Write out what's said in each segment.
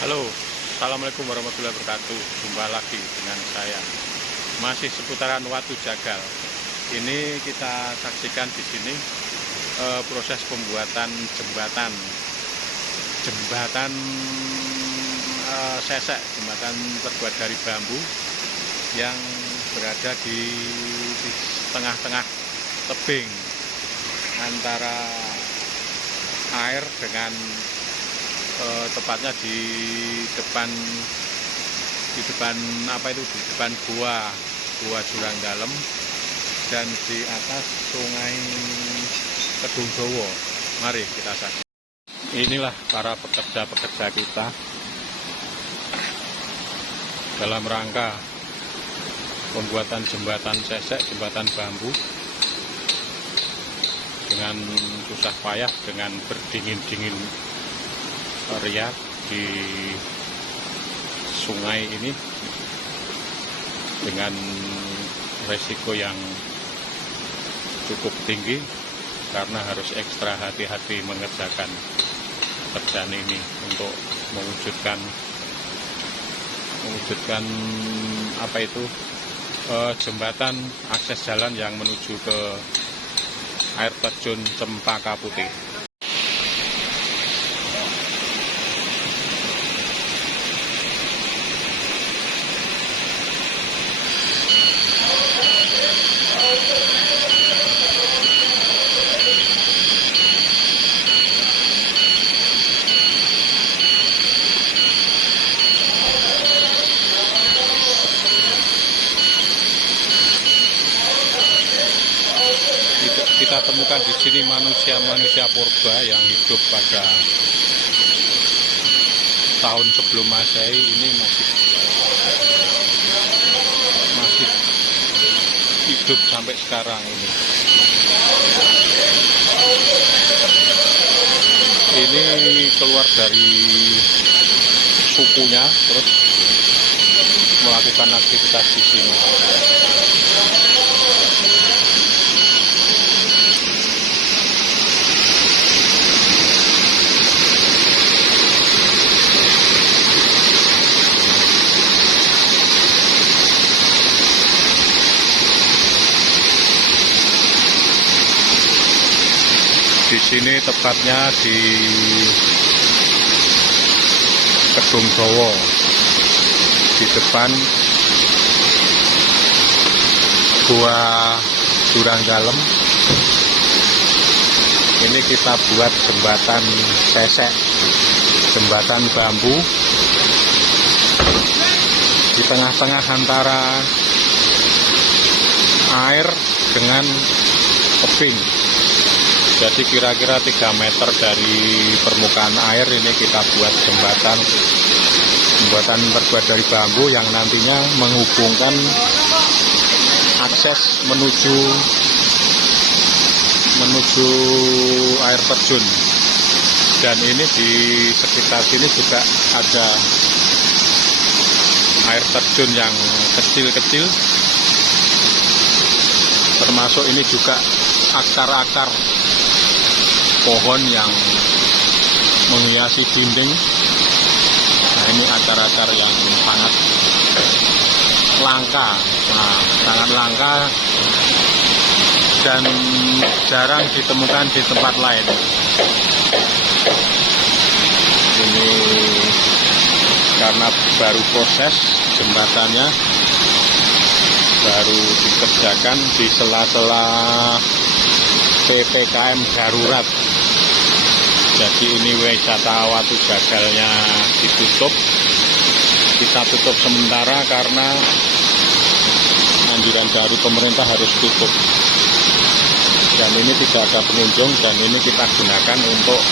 Halo, Assalamualaikum warahmatullahi wabarakatuh. Jumpa lagi dengan saya. Masih seputaran Watu Jagal. Ini kita saksikan di sini proses pembuatan jembatan sesek, jembatan terbuat dari bambu yang berada di tengah-tengah tebing antara air dengan tepatnya di depan gua Jurang Dalem dan di atas Sungai Kedung Dowo. Mari kita saksikan. Inilah para pekerja-pekerja kita dalam rangka pembuatan jembatan sesek, jembatan bambu dengan susah payah, dengan berdingin-dingin riak di sungai ini dengan resiko yang cukup tinggi karena harus ekstra hati-hati mengerjakan pekerjaan ini untuk mewujudkan jembatan akses jalan yang menuju ke air terjun Cempaka Putih. Kita temukan di sini manusia purba yang hidup pada tahun sebelum Masehi. Ini masih hidup sampai sekarang ini. Ini keluar dari sukunya terus melakukan aktivitas di sini. Di sini tepatnya di Kedung Dowo, di depan gua Jurang Dalem. Ini kita buat jembatan sesek, jembatan bambu di tengah-tengah antara air dengan tebing. Jadi kira-kira 3 meter dari permukaan air ini kita buat jembatan terbuat dari bambu yang nantinya menghubungkan akses menuju air terjun. Dan ini di sekitar sini juga ada air terjun yang kecil-kecil, termasuk ini juga akar-akar pohon yang menghiasi dinding. Nah, ini akar-akar yang sangat langka dan jarang ditemukan di tempat lain. Ini karena baru proses jembatannya, baru dikerjakan di sela-sela PPKM darurat. Jadi ini wisata Watu Jagalnya ditutup. Kita tutup sementara karena anjuran baru pemerintah harus tutup. Dan ini tidak ada pengunjung, dan ini kita gunakan untuk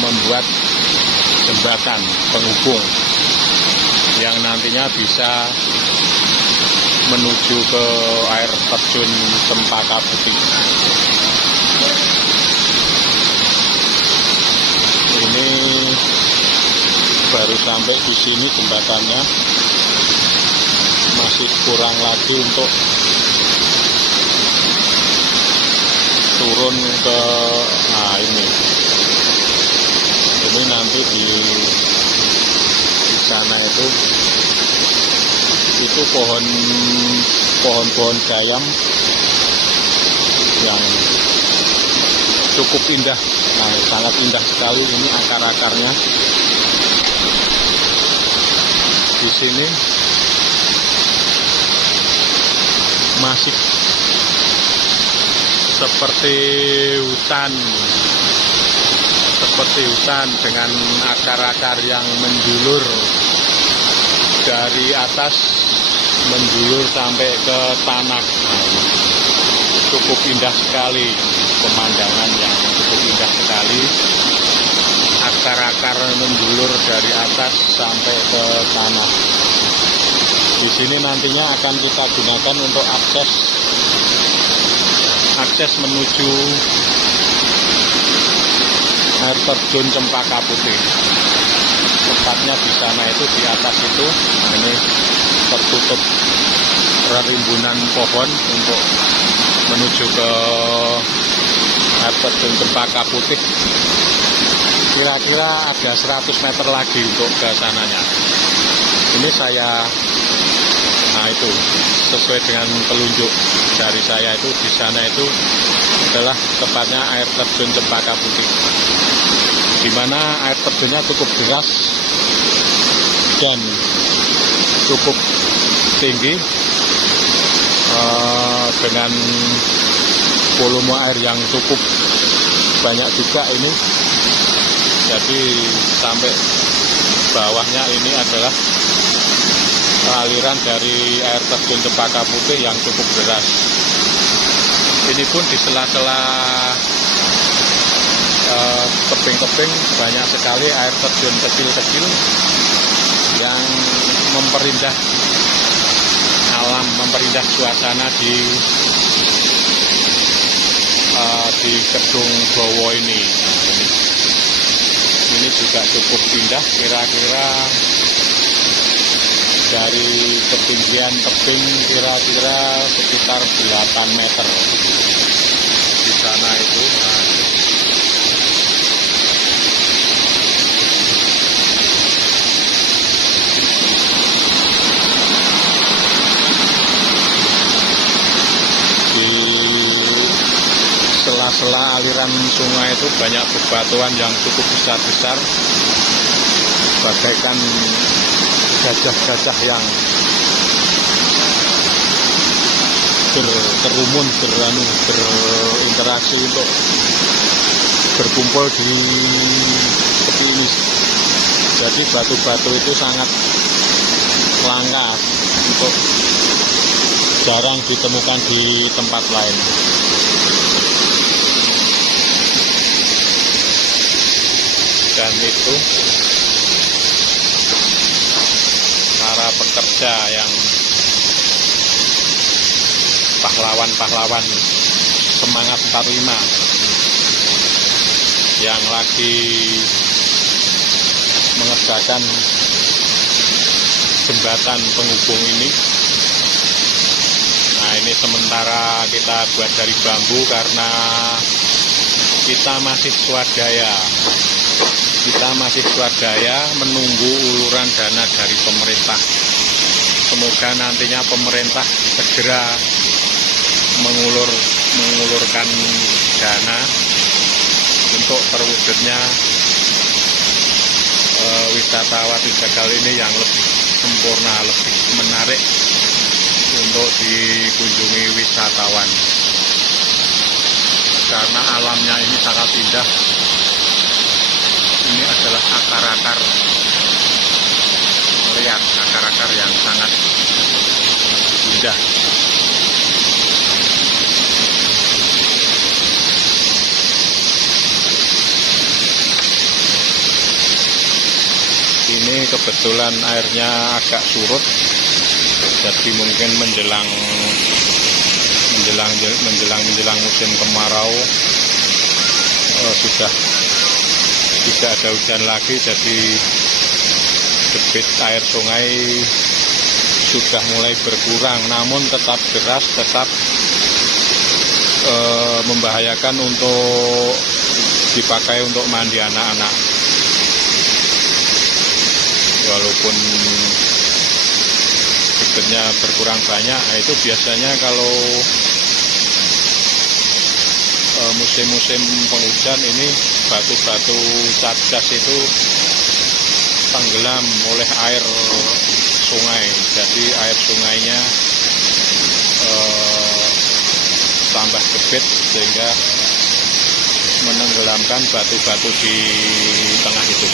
membuat jembatan penghubung yang nantinya bisa menuju ke air terjun Cempaka Putih. Ini baru sampai di sini jembatannya, masih kurang lagi untuk turun ke ini nanti di sana itu pohon-pohon gayam yang cukup indah. Nah, sangat indah sekali ini akar-akarnya. Di sini masih seperti hutan dengan akar-akar yang menjulur dari atas menjulur sampai ke tanah. Cukup indah sekali, pemandangan yang cukup indah sekali. Akar-akar menjulur dari atas sampai ke tanah. Di sini nantinya akan kita gunakan untuk akses menuju air terjun Cempaka Putih. Tepatnya di sana itu, di atas itu, ini tertutup rimbunan pohon untuk menuju ke air terjun Cempaka Putih. Kira-kira ada 100 meter lagi untuk ke sananya. Ini itu sesuai dengan pelunjuk dari saya itu, di sana itu adalah tepatnya air terjun Cempaka Putih, di mana air terjunnya cukup deras dan cukup tinggi, dengan volume air yang cukup banyak juga ini. Jadi sampai bawahnya ini adalah aliran dari air terjun Cempaka Putih yang cukup deras. Ini pun di sela-sela tebing-tebing banyak sekali air terjun kecil-kecil yang memperindah alam, memperindah suasana di Kedung Bowo ini. Ini juga cukup indah, kira-kira dari ketinggian tebing kira-kira sekitar 8 meter di sana itu. Di sela-sela aliran sungai itu banyak bebatuan yang cukup besar-besar, bagaikan gajah-gajah yang berkerumun, berinteraksi untuk berkumpul di tepi ini. Jadi batu-batu itu sangat langka, untuk jarang ditemukan di tempat lain. Dan itu para pekerja yang pahlawan-pahlawan semangat 45 yang lagi mengerjakan jembatan penghubung ini. Nah, ini sementara kita buat dari bambu karena kita masih swadaya. Kita masih swadaya menunggu uluran dana dari pemerintah. Semoga nantinya pemerintah segera mengulurkan dana untuk terwujudnya wisata Watu Jagal ini yang lebih sempurna, lebih menarik untuk dikunjungi wisatawan. Karena alamnya ini sangat indah. Ini adalah akar-akar lihat, akar-akar yang sangat indah. Ini kebetulan airnya agak surut, jadi mungkin menjelang musim kemarau sudah tidak ada hujan lagi, jadi debit air sungai sudah mulai berkurang, namun tetap deras, tetap membahayakan untuk dipakai untuk mandi anak-anak. walaupun debitnya berkurang banyak. Nah, itu biasanya kalau musim-musim penghujan ini batu-batu cat-gas itu tenggelam oleh air sungai. Jadi air sungainya tambah debit sehingga menenggelamkan batu-batu di tengah itu.